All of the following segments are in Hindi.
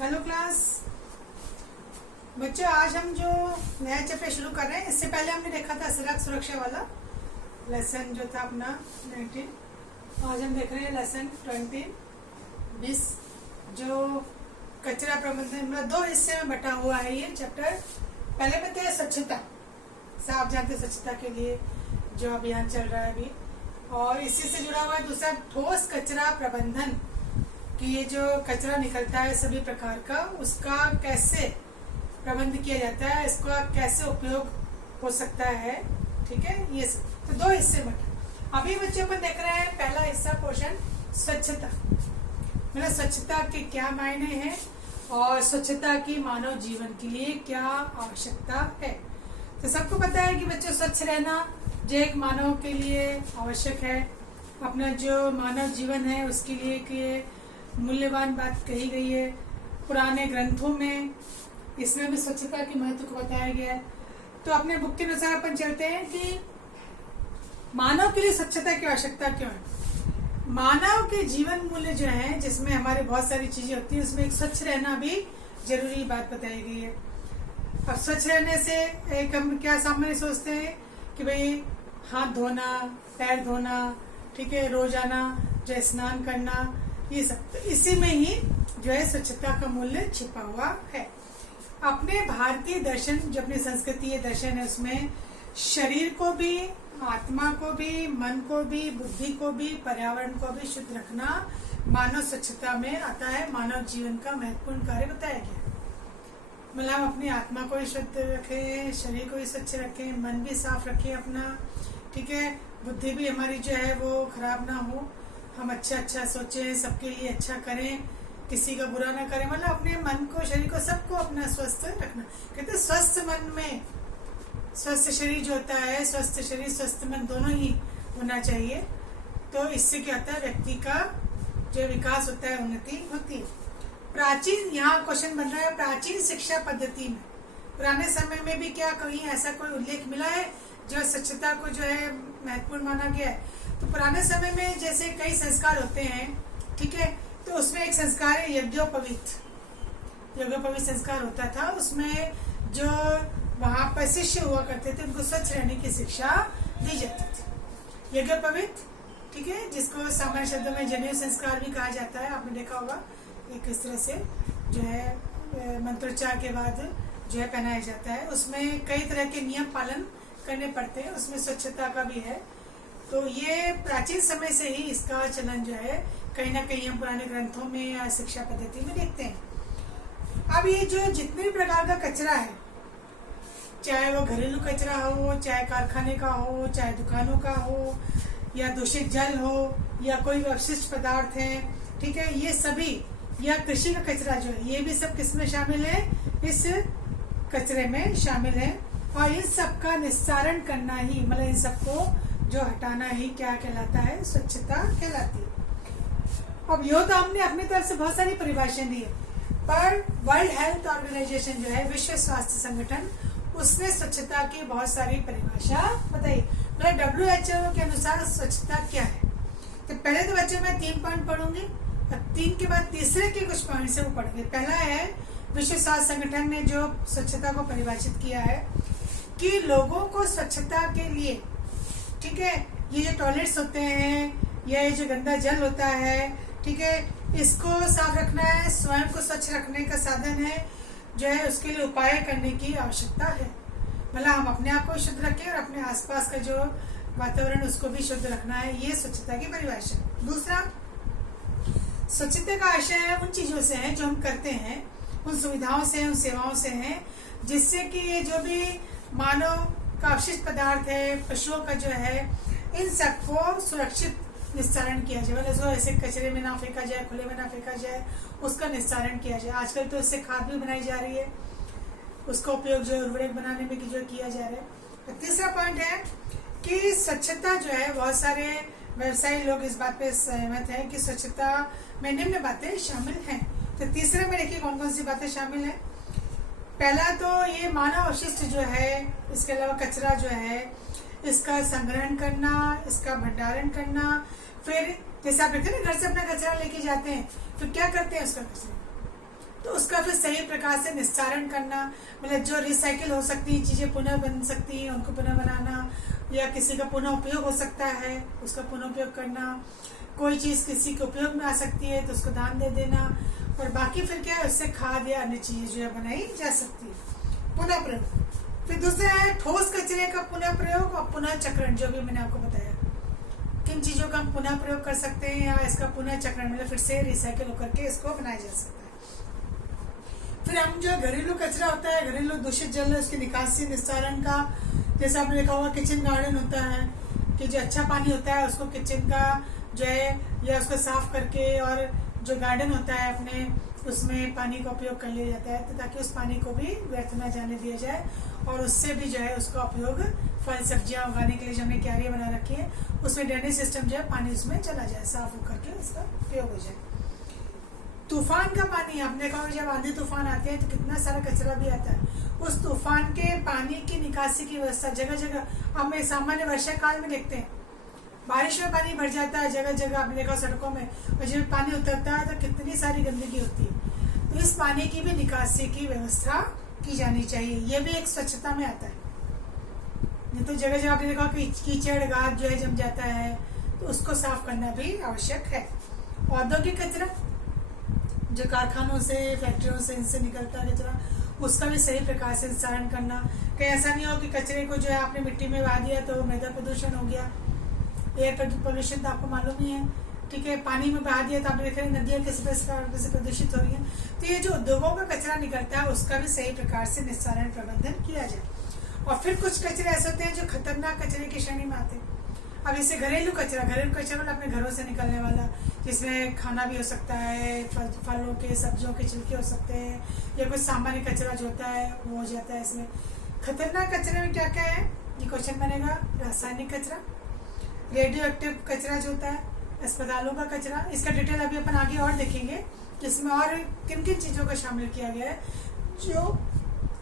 हेलो क्लास बच्चों, आज हम जो नया चैप्टर शुरू कर रहे हैं, इससे पहले हमने देखा था सड़क सुरक्षा वाला लेसन जो था अपना 19। आज हम देख रहे हैं लेसन 20 जो कचरा प्रबंधन, मतलब दो हिस्से में बटा हुआ है ये चैप्टर। पहले में थे स्वच्छता, आप जानते हैं स्वच्छता के लिए जो अभियान चल रहा है अभी, और इसी से जुड़ा हुआ है दूसरा ठोस कचरा प्रबंधन, कि ये जो कचरा निकलता है सभी प्रकार का, उसका कैसे प्रबंध किया जाता है, इसका कैसे उपयोग हो सकता है। ठीक है, ये तो दो हिस्से बटा। अभी बच्चे अपन देख रहे हैं पहला हिस्सा पोर्शन स्वच्छता, मतलब स्वच्छता के क्या मायने हैं और स्वच्छता की मानव जीवन के लिए क्या आवश्यकता है। तो सबको पता है कि बच्चों स्वच्छ रहना जो एक मानव के लिए आवश्यक है, अपना जो मानव जीवन है उसके लिए कि मूल्यवान बात कही गई है पुराने ग्रंथों में, इसमें भी स्वच्छता के महत्व को बताया गया है। तो अपने बुक के अनुसार अपन चलते हैं कि मानव के लिए स्वच्छता की आवश्यकता क्यों है। मानव के जीवन मूल्य जो है, जिसमें हमारे बहुत सारी चीजें होती है, उसमें एक स्वच्छ रहना भी जरूरी बात बताई गई है। अब स्वच्छ रहने से एक हम क्या सामान्य सोचते हैं कि भाई हाथ धोना, पैर धोना, ठीक है, रोजाना जो स्नान करना, ये सब, तो इसी में ही जो है स्वच्छता का मूल्य छिपा हुआ है। अपने भारतीय दर्शन, जो अपनी संस्कृति है, दर्शन है, उसमें शरीर को भी, आत्मा को भी, मन को भी, बुद्धि को भी, पर्यावरण को भी शुद्ध रखना मानव स्वच्छता में आता है। मानव जीवन का महत्वपूर्ण कार्य बताया गया। मतलब हम अपनी आत्मा को भी शुद्ध रखें, शरीर को भी स्वच्छ रखें, मन भी साफ रखें अपना, ठीक है, बुद्धि भी हमारी जो है वो खराब ना हो, हम अच्छा सोचें, सबके लिए अच्छा करें, किसी का बुरा ना करें, मतलब अपने मन को, शरीर को, सबको अपना स्वस्थ रखना। कहते हैं स्वस्थ मन में स्वस्थ शरीर जो होता है, स्वस्थ शरीर स्वस्थ मन दोनों ही होना चाहिए। तो इससे क्या होता है, व्यक्ति का जो विकास होता है, उन्नति होती है। प्राचीन, यहाँ क्वेश्चन बन रहा है, प्राचीन शिक्षा पद्धति में पुराने समय में भी क्या कहीं ऐसा कोई उल्लेख मिला है जो स्वच्छता को जो है महत्वपूर्ण माना गया है। तो पुराने समय में जैसे कई संस्कार होते हैं, ठीक है, तो उसमें एक संस्कार है यज्ञोपवीत संस्कार होता था। उसमें जो वहां पर शिष्य हुआ करते थे उनको स्वच्छ रहने की शिक्षा दी जाती थी। यज्ञोपवीत, ठीक है, जिसको सामान्य शब्दों में जनेऊ संस्कार भी कहा जाता है। आपने देखा होगा एक इस तरह से जो है मंत्रोच्चार के बाद जो है पहनाया जाता है। उसमें कई तरह के नियम पालन करने पड़ते हैं, उसमें स्वच्छता का भी है। तो ये प्राचीन समय से ही इसका चलन जो है कहीं ना कहीं हम पुराने ग्रंथों में या शिक्षा पद्धति में देखते हैं। अब ये जो जितने भी प्रकार का कचरा है, चाहे वो घरेलू कचरा हो, चाहे कारखाने का हो, चाहे दुकानों का हो, या दूषित जल हो, या कोई अवशिष्ट पदार्थ है, ठीक है, ये सभी, या कृषि का कचरा जो है, ये भी सब किसमें शामिल है, इस कचरे में शामिल है। और इन सबका निस्तारण करना ही, मतलब इन सबको जो हटाना ही क्या कहलाता है, स्वच्छता कहलाती है। अब यो तो हमने अपनी तरफ से बहुत सारी परिभाषाएं दी है, पर वर्ल्ड हेल्थ ऑर्गेनाइजेशन जो है, विश्व स्वास्थ्य संगठन, उसने स्वच्छता की बहुत सारी परिभाषा बताई। मतलब WHO के अनुसार स्वच्छता क्या है। तो पहले तो बच्चों मैं 3 पॉइंट पढ़ूंगी, और 3 के बाद तीसरे के कुछ पॉइंट से वो पढ़ेंगे। पहला है विश्व स्वास्थ्य संगठन ने जो स्वच्छता को परिभाषित किया है कि लोगों को स्वच्छता के लिए, ठीक है, ये जो टॉयलेट्स होते हैं, ये जो गंदा जल होता है, ठीक है, इसको साफ रखना है, स्वयं को स्वच्छ रखने का साधन है जो है, उसके लिए उपाय करने की आवश्यकता है। मतलब हम अपने आप को शुद्ध रखें और अपने आसपास का जो वातावरण उसको भी शुद्ध रखना है, ये स्वच्छता की परिभाषा। दूसरा, स्वच्छता का आशय है उन चीजों से है जो हम करते हैं, उन सुविधाओं से, उन सेवाओं से है, जिससे कि ये जो भी मानव का अवशिष्ट पदार्थ है, पशुओं का जो है, इन सबको सुरक्षित निस्तारण किया जाए। मतलब उसको ऐसे कचरे में ना फेंका जाए, खुले में ना फेंका जाए, उसका निस्तारण किया जाए। आजकल तो इससे खाद भी बनाई जा रही है, उसका उपयोग जो उर्वरक बनाने में जो किया जा रहा है। तो तीसरा पॉइंट है कि स्वच्छता जो है, बहुत सारे व्यवसायी लोग इस बात पे सहमत हैं कि स्वच्छता में निम्न बातें शामिल हैं। तो तीसरे में देखिए कौन कौन सी बातें शामिल है। पहला तो ये मानव अवशिष्ट जो है, इसके अलावा कचरा जो है, इसका संग्रहण करना, इसका भंडारण करना। फिर जैसे आप देखते हैं ना, घर से अपना कचरा लेके जाते हैं, फिर क्या करते हैं उसका कचरा, तो उसका फिर सही प्रकार से निस्तारण करना, मतलब जो रिसाइकिल हो सकती चीजें पुनः बन सकती हैं उनको पुनः बनाना, या किसी का पुनः उपयोग हो सकता है उसका पुनः उपयोग करना, कोई चीज किसी के उपयोग में आ सकती है तो उसको दान दे देना, और बाकी फिर क्या है उससे खाद या अन्य चीजें जो है बनाई जा सकती है। पुनः प्रयोग। फिर दूसरा है ठोस कचरे का पुनः प्रयोग और पुनः चक्रण, जो भी मैंने आपको बताया किन चीजों का हम पुनः प्रयोग कर सकते हैं या इसका पुनः चक्रण मतलब फिर से रिसाइकिल होकर के इसको बनाया जा सकता है। फिर हम जो घरेलू कचरा होता है, घरेलू दूषित जल है उसकी निकासी निस्तारण का, जैसे आपने देखा होगा किचन गार्डन होता है कि जो अच्छा पानी होता है उसको किचन का जो है या उसको साफ करके और जो गार्डन होता है अपने उसमें पानी का उपयोग कर लिया जाता है, तो ताकि उस पानी को भी व्यर्थ न जाने दिया जाए और उससे भी जो है उसका उपयोग फल सब्जियां उगाने के लिए जो हमने क्यारियां बना रखी है उसमें ड्रेनेज सिस्टम जो है पानी उसमें चला जाए, साफ होकर के उसका उपयोग हो जाए। तूफान का पानी आपने कहा जब आंधी तूफान आते हैं तो कितना सारा कचरा भी आता है, उस तूफान के पानी की निकासी की व्यवस्था जगह जगह हम सामान्य वर्षा काल में देखते हैं, बारिश में पानी भर जाता है जगह जगह, आपने देखा सड़कों में, और जब पानी उतरता है तो कितनी सारी गंदगी होती है, तो इस पानी की भी निकासी की व्यवस्था की जानी चाहिए, ये भी एक स्वच्छता में आता है। नहीं तो जगह जगह आपने देखा कि कीचड़ गाद जो है जम जाता है तो उसको साफ करना भी आवश्यक है। औद्योगिक कचरा जो कारखानों से फैक्ट्रियों से इनसे निकलता है कचरा, उसका भी सही प्रकार से निस्तारण करना, कहीं ऐसा नहीं हो कि कचरे को जो है आपने मिट्टी में बहा दिया तो मृदा प्रदूषण हो गया, एयर पोल्यूशन तो आपको मालूम ही है, ठीक है, पानी में बहा दिया तो आप देख रहे हैं नदियां किस प्रकार से प्रदूषित हो रही है। तो ये जो उद्योगों का कचरा निकलता है उसका भी सही प्रकार से निस्तारण प्रबंधन किया जाए। और फिर कुछ कचरे ऐसे होते हैं जो खतरनाक कचरे की श्रेणी में आते हैं। अब इससे घरेलू कचरा मतलब अपने घरों से निकलने वाला, जिसमें खाना भी हो सकता है, फलों के सब्जियों के छिलके हो सकते हैं, या कुछ सामान्य कचरा जो होता है वो हो जाता है। इसमें खतरनाक कचरे में क्या क्या है ये क्वेश्चन बनेगा। रासायनिक कचरा, रेडियो एक्टिव कचरा जो होता है, अस्पतालों का कचरा, इसका डिटेल अभी अपन आगे और देखेंगे जिसमें और किन किन चीजों को शामिल किया गया है जो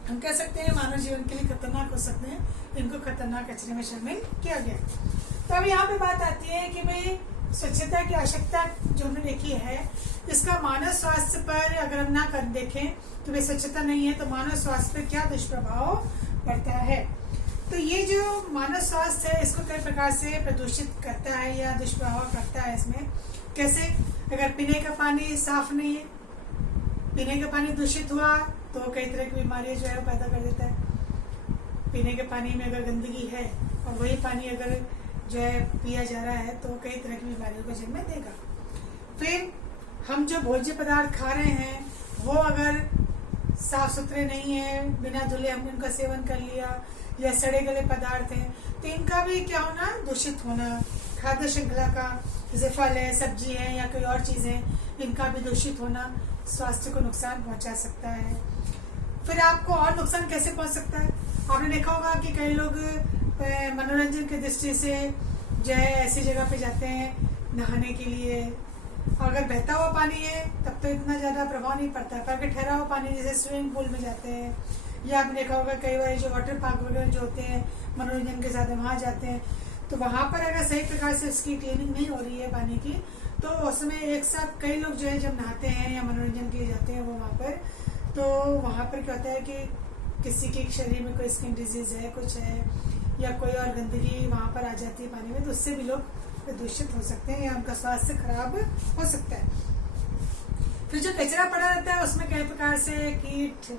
हम कह सकते हैं मानव जीवन के लिए खतरनाक हो सकते हैं, इनको खतरनाक कचरे में शामिल किया गया। तो अब यहाँ पे बात आती है कि भाई स्वच्छता की आवश्यकता जो हमने देखी है इसका मानव स्वास्थ्य पर अगर हम ना कर देखें तो भाई स्वच्छता नहीं है तो मानव स्वास्थ्य पर क्या दुष्प्रभाव पड़ता है। तो ये जो मानव स्वास्थ्य है इसको कई प्रकार से प्रदूषित करता है या दुष्प्रभाव करता है। इसमें कैसे, अगर पीने का पानी साफ नहीं है, पीने का पानी दूषित हुआ तो कई तरह की बीमारियां जो है पैदा कर देता है। पीने के पानी में अगर गंदगी है और वही पानी अगर जो है पिया जा रहा है तो कई तरह की बीमारियों को जन्म देगा। फिर हम जो भोज्य पदार्थ खा रहे हैं वो अगर साफ सुथरे नहीं है, बिना धुले हमने उनका सेवन कर लिया या सड़े गले पदार्थ हैं तो इनका भी क्या होना, दूषित होना। खाद्य श्रृंखला का जैसे फल है, सब्जी है या कोई और चीजें, इनका भी दूषित होना स्वास्थ्य को नुकसान पहुंचा सकता है। फिर आपको और नुकसान कैसे पहुंच सकता है, आपने देखा होगा कि कई लोग मनोरंजन की दृष्टि से जो है ऐसी जगह पे जाते हैं नहाने के लिए, और अगर बहता हुआ पानी है तब तो इतना ज्यादा प्रभाव नहीं पड़ता है, पर अगर ठहरा हुआ पानी जैसे स्विमिंग पूल में जाते हैं या आपने देखा होगा कई बार जो वाटर पार्क वगैरह जो होते हैं मनोरंजन के साथ वहां जाते हैं तो वहां पर अगर सही प्रकार से उसकी क्लीनिंग नहीं हो रही है पानी की तो उसमें एक साथ कई लोग जो है जब नहाते हैं या मनोरंजन के लिए जाते हैं वो वहां पर, तो वहां पर क्या होता है कि किसी के शरीर में कोई स्किन डिजीज है, कुछ है या कोई और गंदगी वहां पर आ जाती है पानी में, तो उससे भी लोग प्रदूषित हो सकते हैं या उनका स्वास्थ्य खराब हो सकता है। फिर जो कचरा पड़ा रहता है उसमें कई प्रकार से कीट,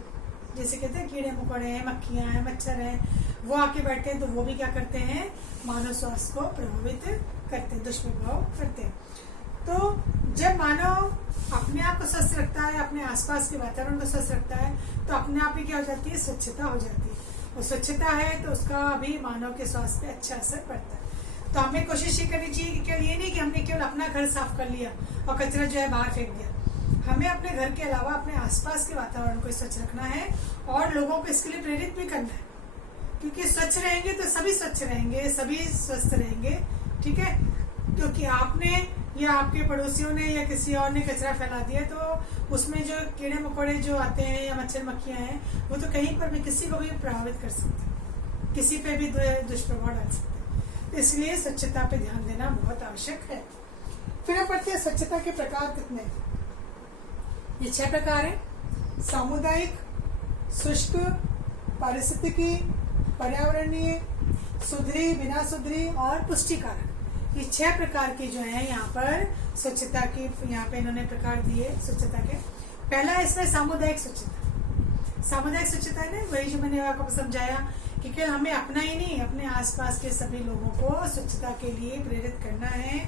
जैसे कहते हैं कीड़े मकोड़े हैं, मक्खियां हैं, मच्छर हैं, वो आके बैठते हैं तो वो भी क्या करते हैं, मानव स्वास्थ्य को प्रभावित करते हैं, दुष्प्रभाव करते हैं। तो जब मानव अपने आप को स्वस्थ रखता है, अपने आसपास के वातावरण को स्वस्थ रखता है तो अपने आप ही क्या हो जाती है, स्वच्छता हो जाती है, और स्वच्छता है तो उसका भी मानव के स्वास्थ्य पे अच्छा असर पड़ता है। तो हमें कोशिश ये करनी चाहिए कि केवल ये नहीं कि हमने केवल अपना घर साफ कर लिया और कचरा जो है बाहर फेंक दिया, हमें अपने घर के अलावा अपने आसपास के वातावरण को स्वच्छ रखना है और लोगों को इसके लिए प्रेरित भी करना है, क्योंकि स्वच्छ रहेंगे तो सभी स्वच्छ रहेंगे, सभी स्वस्थ रहेंगे, ठीक है। क्योंकि आपने या आपके पड़ोसियों ने या किसी और ने कचरा फैला दिया तो उसमें जो कीड़े मकोड़े जो आते हैं या मच्छर मक्खियां हैं वो तो कहीं पर भी किसी को भी प्रभावित कर सकते हैं, किसी पे भी दुष्प्रभाव डाल सकते हैं। तो इसलिए स्वच्छता पे ध्यान देना बहुत आवश्यक है। फिर हम पढ़ते हैं स्वच्छता के प्रकार कितने, ये 6 प्रकार है। सामुदायिक, शुष्क, पारिस्थितिकी, पर्यावरणीय, सुधरी, बिना सुधरी और पुष्टिकारक। ये 6 प्रकार की जो है यहाँ पर स्वच्छता की, यहाँ पे इन्होंने प्रकार दिए स्वच्छता के। पहला है इसमें सामुदायिक स्वच्छता। सामुदायिक स्वच्छता है ना, वही जो मैंने आपको समझाया कि केवल हमें अपना ही नहीं, अपने आसपास के सभी लोगों को स्वच्छता के लिए प्रेरित करना है।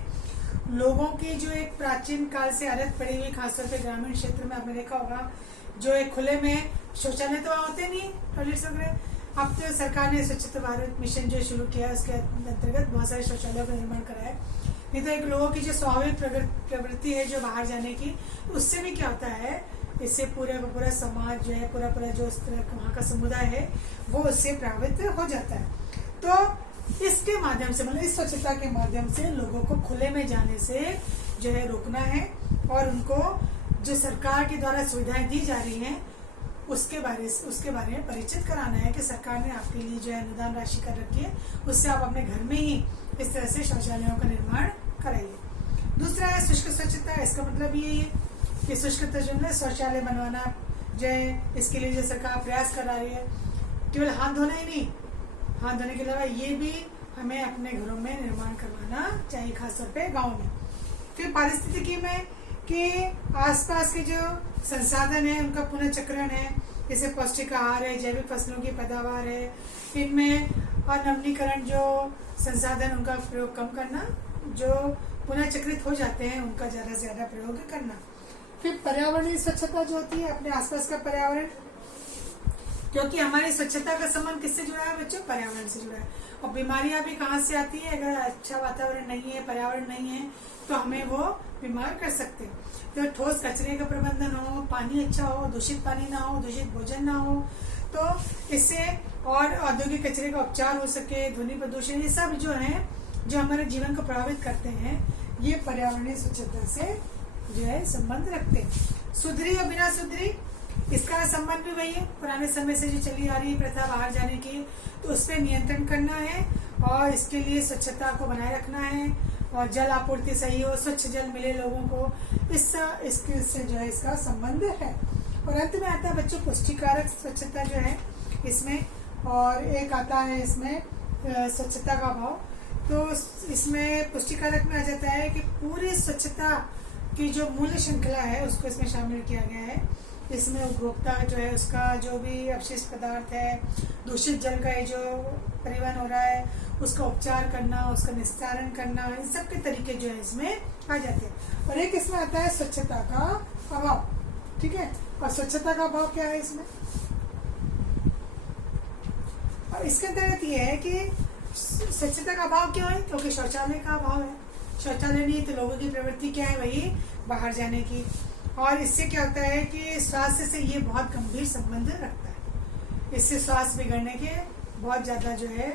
लोगों की जो एक प्राचीन काल से आदत पड़ी हुई, खासतौर पे ग्रामीण क्षेत्र में आपने देखा होगा, जो एक खुले में शौचालय तो होते नहीं, टॉयलेट्स वगैरह। अब तो सरकार ने स्वच्छ भारत मिशन जो शुरू किया, उसके अंतर्गत बहुत सारे शौचालयों का निर्माण कराया। नहीं तो एक लोगों की जो स्वाभाविक प्रवृत्ति है जो बाहर जाने की, उससे भी क्या होता है, इससे पूरा समाज जो है, पूरा जो वहाँ का समुदाय है, वो उससे प्रभावित हो जाता है। तो इसके माध्यम से, मतलब इस स्वच्छता के माध्यम से लोगों को खुले में जाने से जो है रोकना है, और उनको जो सरकार के द्वारा सुविधाएं दी जा रही हैं उसके बारे में परिचित कराना है कि सरकार ने आपके लिए जो है अनुदान राशि कर रखी है, उससे आप अपने घर में ही इस तरह से शौचालयों का निर्माण कराइए। दूसरा है शुष्क स्वच्छता। इसका मतलब ये है कि शुष्क स्वच्छता, शौचालय बनवाना जो है, इसके लिए जो सरकार प्रयास कर रही है। केवल हाथ धोना ही नहीं, हाथ धोने के अलावा ये भी हमें अपने घरों में निर्माण करवाना चाहिए, खासतौर पे गाँव में। फिर पारिस्थितिकी में कि आसपास के जो संसाधन है उनका पुनर्चक्रण है, जैसे पौष्टिक आहार है, जैविक फसलों की पैदावार है, इनमें अनवनीकरण जो संसाधन उनका प्रयोग कम करना, जो पुनर्चक्रित हो जाते हैं उनका ज्यादा से ज्यादा प्रयोग करना। फिर पर्यावरणीय स्वच्छता जो होती है, अपने आसपास का पर्यावरण, क्योंकि हमारी स्वच्छता का संबंध किससे जुड़ा है बच्चों? पर्यावरण से जुड़ा है। और बीमारियां भी कहाँ से आती है? अगर अच्छा वातावरण नहीं है, पर्यावरण नहीं है, तो हमें वो बीमार कर सकते हैं। तो ठोस कचरे का प्रबंधन हो, पानी अच्छा हो, दूषित पानी ना हो, दूषित भोजन ना हो, तो इससे और औद्योगिक कचरे का उपचार हो सके, ध्वनि प्रदूषण, ये सब जो है जो हमारे जीवन को प्रभावित करते हैं, ये पर्यावरणीय स्वच्छता से जो है संबंध रखते हैं। सुधरी और बिना सुधरी, इसका संबंध भी वही है, पुराने समय से जो चली आ रही प्रथा बाहर जाने की, तो उस पर नियंत्रण करना है और इसके लिए स्वच्छता को बनाए रखना है, और जल आपूर्ति सही हो, स्वच्छ जल मिले लोगों को, इससे जो है इसका संबंध है। और अंत में आता है बच्चों पुष्टिकारक स्वच्छता जो है इसमें, और एक आता है इसमें स्वच्छता का भाव। तो इसमें पुष्टिकारक में आ जाता है कि पूरी स्वच्छता की जो मूल्य श्रृंखला है उसको इसमें शामिल किया गया है। इसमें उपभोक्ता जो है उसका जो भी अपशिष्ट पदार्थ है, दूषित जल का जो परिवहन हो रहा है, उसका उपचार करना, उसका निस्तारण करना, इन सब के तरीके जो है इसमें आ जाते हैं। और एक इसमें आता है स्वच्छता का अभाव, ठीक है। और स्वच्छता का अभाव क्या है इसमें? और इसके अंतर्गत ये है कि स्वच्छता का अभाव क्यों है? क्योंकि शौचालय का अभाव है। शौचालय नहीं तो लोगों की प्रवृत्ति क्या है? वही बाहर जाने की। और इससे क्या होता है कि स्वास्थ्य से ये बहुत गंभीर संबंध रखता है। इससे स्वास्थ्य बिगड़ने के बहुत ज्यादा जो है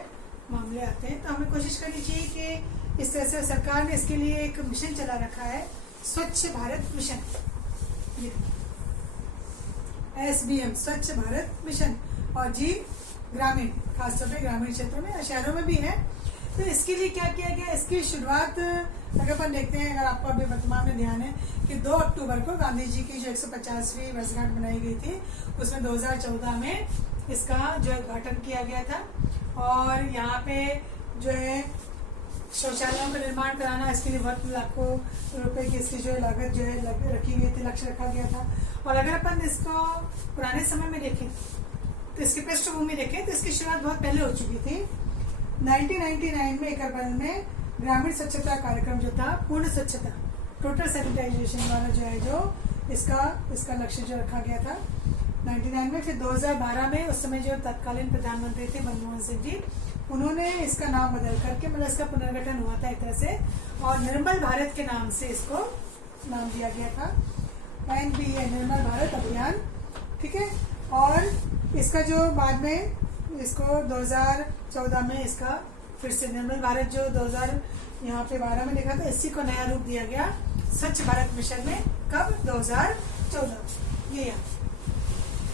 मामले आते हैं। तो हमें कोशिश करनी चाहिए कि इस तरह से सरकार ने इसके लिए एक मिशन चला रखा है, स्वच्छ भारत मिशन, SBM, स्वच्छ भारत मिशन, और जी ग्रामीण, खासतौर पे ग्रामीण क्षेत्रों में, शहरों में भी है। तो इसके लिए क्या किया गया? इसकी शुरुआत अगर अपन देखते हैं, अगर आपको अभी वर्तमान में ध्यान है कि 2 अक्टूबर को गांधी जी की जो 150वीं वर्षगांठ बनाई गई थी, उसमें 2014 में इसका जो उद्घाटन किया गया था। और यहाँ पे जो है शौचालयों का निर्माण कराना, इसके लिए बहुत लाखों रुपए की इसकी जो लागत जो है रखी गई थी, लक्ष्य रखा गया था। और अगर अपन इसको पुराने समय में देखें तो इसकी पृष्ठभूमि देखें तो इसकी शुरुआत बहुत पहले हो चुकी थी। 1999 में एकरबल में ग्रामीण स्वच्छता कार्यक्रम जो था, पूर्ण स्वच्छता, टोटल सैनिटाइजेशन वाला जो है, जो इसका लक्ष्य जो रखा गया था 99 में। फिर 2012 में उस समय जो तत्कालीन प्रधानमंत्री थे मनमोहन सिंह जी, उन्होंने इसका नाम बदल करके, मतलब इसका पुनर्गठन हुआ था एक तरह से, और निर्मल भारत के नाम से इसको नाम दिया गया था, NBA, निर्मल भारत अभियान, ठीक है। और इसका जो बाद में इसको 2014 में इसका फिर से निर्मल भारत जो 2012 में लिखा था, इसी को नया रूप दिया गया स्वच्छ भारत मिशन में। कब? 2014। ये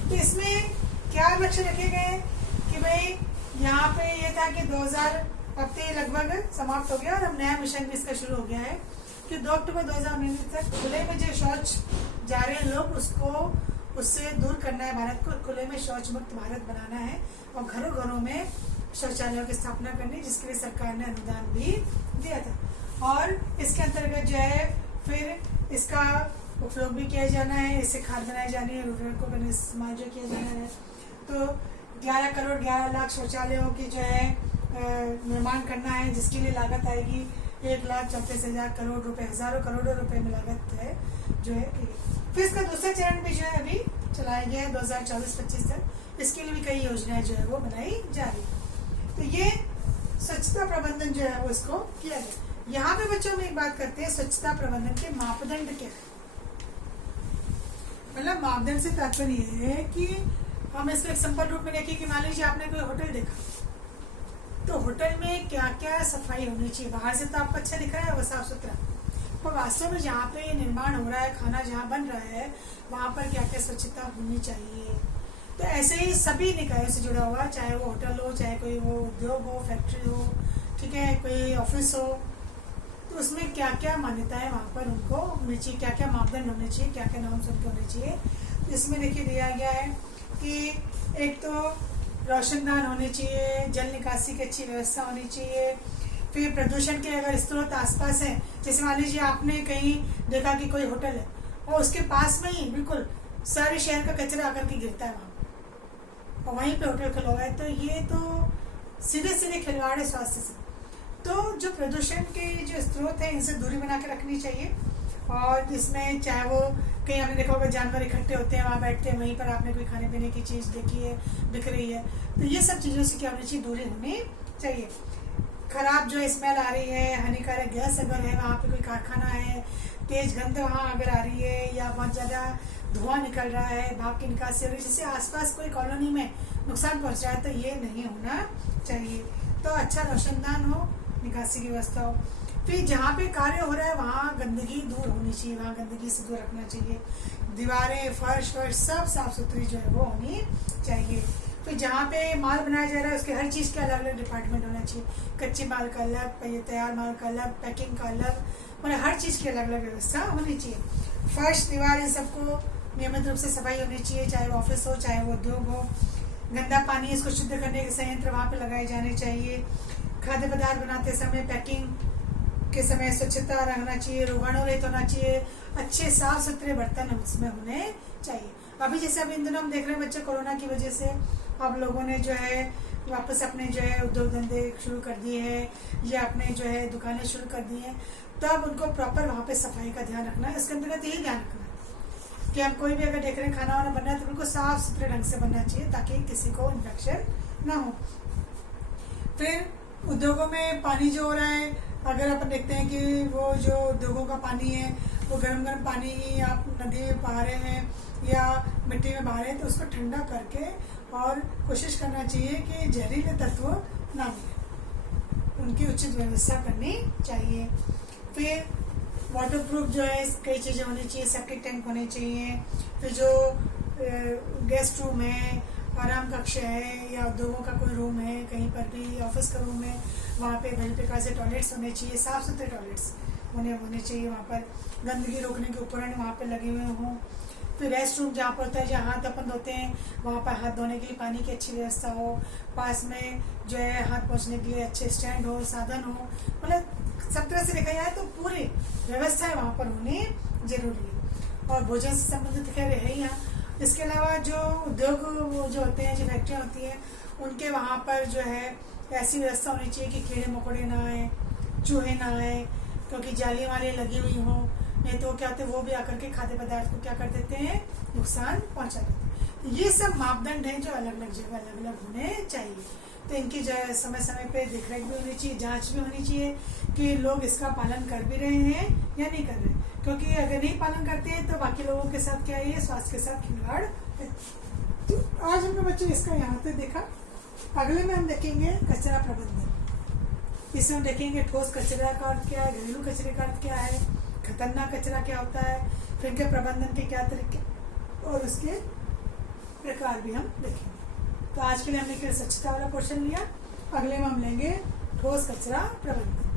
तो इसमें क्या लक्ष्य रखे गए कि भाई यहाँ पे ये था कि 2000 अब तो लगभग समाप्त हो गया, और अब नया मिशन भी इसका शुरू हो गया है कि 2 अक्टूबर 2019 तक खुले में जो शौच जा रहे हैं लोग, उसको उससे दूर करना है भारत को, खुले में शौच मुक्त भारत बनाना है और घरों घरों में शौचालयों की स्थापना करनी, जिसके लिए सरकार ने अनुदान भी दिया था। और इसके अंतर्गत जो है फिर इसका उपयोग भी किया जाना है, इससे खाद बनाई जानी है, उर्वरकों का इस्तेमाल जो किया जाना है। तो 11 करोड़ 11 लाख शौचालयों की जो है निर्माण करना है, जिसके लिए लागत आएगी 1,34,000 करोड़ रुपए, हजारों करोड़ों रुपए में लागत है जो है। फिर इसका दूसरा चरण भी जो है अभी चलाया गया है 2024-25 तक, इसके लिए भी कई योजनाएं जो है वो बनाई जा रही है। तो ये स्वच्छता प्रबंधन जो है वो इसको किया गया। यहाँ पे बच्चों में एक बात करते हैं, स्वच्छता प्रबंधन के मापदंड क्या है। मतलब मापदंड से तात्पर्य ये है कि हम इसको एक सिंपल रूप में देखें कि मान लीजिए आपने कोई होटल देखा, तो होटल में क्या क्या सफाई होनी चाहिए। बाहर से तो आपको अच्छा दिख रहा है वो साफ सुथरा, पर वास्तव में जहाँ पे निर्माण हो रहा है, खाना जहाँ बन रहा है, वहाँ पर क्या क्या स्वच्छता होनी चाहिए। तो ऐसे ही सभी निकायों से जुड़ा हुआ, चाहे वो होटल हो, चाहे कोई वो उद्योग हो, फैक्ट्री हो, ठीक है, कोई ऑफिस हो, तो उसमें क्या क्या मान्यताएं वहाँ पर उनको होनी चाहिए, क्या क्या मापदंड होने चाहिए, क्या क्या नॉर्म्स उनके होने चाहिए। तो इसमें देखिए दिया गया है कि एक तो रोशनदान होने चाहिए, जल निकासी की अच्छी व्यवस्था होनी चाहिए, फिर प्रदूषण के अगर स्रोत आसपास हैं, जैसे मान लीजिए आपने कहीं देखा कि कोई होटल है और उसके पास में ही बिल्कुल सारे शहर का कचरा आकर के गिरता है वहाँ और वहीं पे होटल खुला हुआ है, तो ये तो सीधे सीधे खिलवाड़ है स्वास्थ्य से। तो जो प्रदूषण के जो स्रोत है इनसे दूरी बना के रखनी चाहिए। और इसमें चाहे वो कहीं आपने देखा होगा जानवर इकट्ठे होते हैं, वहाँ बैठते हैं, वहीं पर आपने कोई खाने पीने की चीज़ देखी है बिक रही है, तो ये सब चीज़ों से क्या होनी चाहिए, दूरी होनी चाहिए। खराब जो स्मेल आ रही है, हानिकारक गैस अगर है, वहाँ पे कोई कारखाना है, तेज गंध वहाँ अगर आ रही है, या बहुत ज़्यादा धुआं निकल रहा है, भाप की निकासी हो रही है, जिससे आसपास कोई कॉलोनी में नुकसान पहुँच रहा है, तो ये नहीं होना चाहिए। तो अच्छा रोशनदान हो, निकासी की व्यवस्था हो। फिर जहाँ पे कार्य हो रहा है वहाँ गंदगी दूर होनी चाहिए, वहाँ गंदगी से दूर रखना चाहिए। दीवारें, फर्श सब साफ सुथरी जो है वो होनी चाहिए। फिर जहाँ पे माल बनाया जा रहा है उसके हर चीज़ का अलग अलग डिपार्टमेंट होना चाहिए, कच्चे माल का अलग, तैयार माल का अलग, पैकिंग का अलग, मतलब हर चीज़ की अलग अलग व्यवस्था होनी चाहिए। फर्श, दीवार, इन सबको नियमित रूप से सफाई होनी चाहिए, चाहे वो ऑफिस हो, चाहे वो उद्योग हो। गंदा पानी, इसको शुद्ध करने के संयंत्र वहाँ पे लगाए जाने चाहिए। खाद्य पदार्थ बनाते समय, पैकिंग के समय स्वच्छता रखना चाहिए, रोगाणु रहित होना चाहिए, अच्छे साफ सुथरे बर्तन उसमें होने चाहिए। अभी जैसे अभी इन दिनों हम देख रहे हैं बच्चे, कोरोना की वजह से अब लोगों ने जो है वापस अपने जो है उद्योग धंधे शुरू कर दिए हैं या अपने जो है दुकानें शुरू कर दी हैं, तो अब उनको प्रॉपर वहाँ पे सफाई का ध्यान रखना है। इसके अंतर्गत यही ध्यान रखना है कि हम कोई भी अगर देख रहे हैं खाना वाना बन रहा है तो उनको साफ सुथरे ढंग से बनना चाहिए ताकि किसी को इन्फेक्शन ना हो। फिर उद्योगों में पानी जो हो रहा है, अगर अपन देखते हैं कि वो जो उद्योगों का पानी है वो गर्म गर्म पानी ही आप नदी में बहा रहे हैं या मिट्टी में बहा रहे हैं, तो उसको ठंडा करके और कोशिश करना चाहिए कि जहरीले तत्व ना मिले, उनकी उचित व्यवस्था करनी चाहिए। फिर वाटरप्रूफ जो है कई चीज़ें होनी चाहिए, सेप्टिक टैंक होने चाहिए। फिर जो गेस्ट रूम है, आराम कक्ष है या उद्योगों का कोई रूम है, कहीं पर भी ऑफिस का रूम है, वहाँ पे भली प्रकार से टॉयलेट्स होने चाहिए, साफ सुथरे टॉयलेट्स होने चाहिए। वहाँ पर गंदगी रोकने के उपकरण वहाँ पे लगे हुए हों। फिर रेस्ट रूम जहाँ पर होता है, जहाँ हाथ अपन धोते हैं, वहाँ पर हाथ धोने के लिए पानी की अच्छी व्यवस्था हो, पास में जो है हाथ पोंछने के लिए अच्छे स्टैंड हो, साधन हो, मतलब सब तरह से देखा जाए तो पूरी व्यवस्थाएं वहाँ पर होनी जरूरी है। और भोजन से संबंधित खैर है ही यहाँ। इसके अलावा जो उद्योग जो होते हैं, जो फैक्ट्रियाँ होती हैं, उनके वहाँ पर जो है ऐसी व्यवस्था होनी चाहिए कि कीड़े मकोड़े ना आए, चूहे ना आए, क्योंकि जाली वाली लगी हुई हों, नहीं तो क्या होते हैं वो भी आकर के खाद्य पदार्थ को क्या कर देते हैं, नुकसान पहुंचा देते हैं। तो ये सब मापदंड हैं जो अलग अलग जगह अलग अलग होने चाहिए। तो इनकी जो है समय समय पे देखरेख भी होनी चाहिए, जांच भी होनी चाहिए कि लोग इसका पालन कर भी रहे हैं या नहीं कर रहे, क्योंकि अगर नहीं पालन करते हैं तो बाकी लोगों के साथ क्या है, स्वास्थ्य के साथ खिलवाड़ है। तो आज हमने बच्चों इसका यहाँ पे देखा। अगले में हम देखेंगे कचरा प्रबंधन। इसमें हम देखेंगे ठोस कचरा का अर्थ क्या है, घरेलू कचरे का अर्थ क्या है, खतरनाक कचरा क्या होता है, फिर इनके प्रबंधन के क्या तरीके और उसके प्रकार भी हम देखेंगे। तो आज के लिए हमने स्वच्छता वाला पोर्शन लिया, अगले में हम लेंगे ठोस कचरा प्रबंधन।